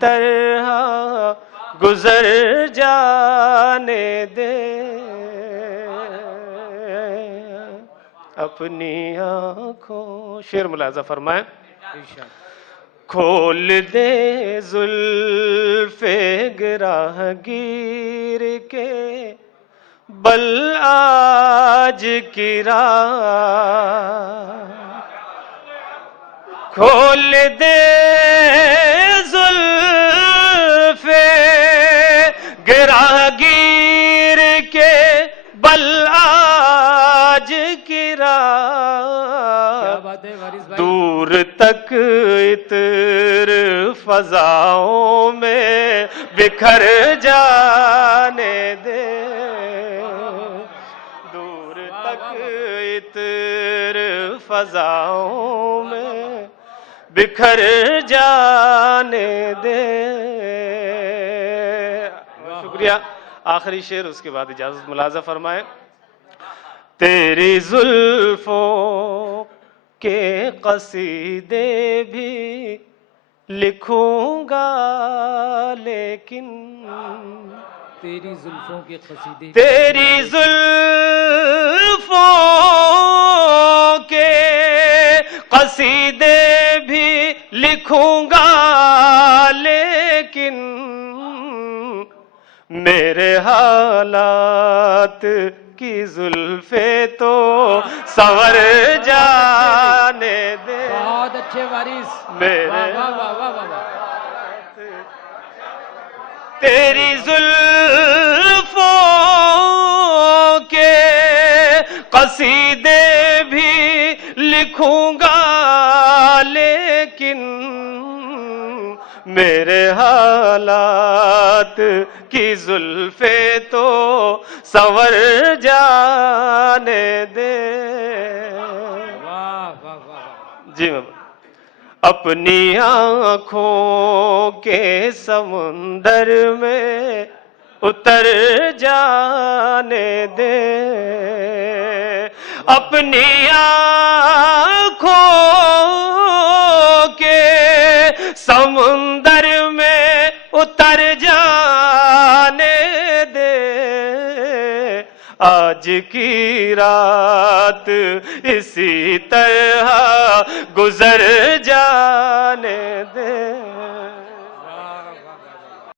طرح گزر جانے دے، اپنی آنکھوں، شعر ملاحظہ فرمائیں، کھول دے زلف گراہ گیر کے بل آج کی رات، کھول دے زلف گراہ گیر کے بل آج کی رات، دور تک عطر فضاؤں میں بکھر جانے دے، دور تک عطر فضاؤں میں بکھر جانے دے۔ شکریہ۔ آخری شعر، اس کے بعد اجازت ملاحظہ فرمائیں۔ تیری زلفوں کے قصیدے بھی لکھوں گا لیکن، تیری زلفوں کے قصیدے، تیری زلفوں کے قصیدے بھی لکھوں گا لیکن، میرے حالات کی زلفیں تو سنور جانے دے، بہت اچھے وارث، میرے واہ واہ واہ واہ واہ۔ تیری زلفوں کے قصیدے بھی لکھوں گا لیکن، میرے حالات کی زلفیں تو سنور جانے دے۔ واہ واہ واہ۔ جی میں اپنی آنکھوں کے سمندر میں اتر جانے دے، اپنی آنکھوں کے سمندر میں اتر جانے دے، آج کی رات اسی طرح گزر جانے دے۔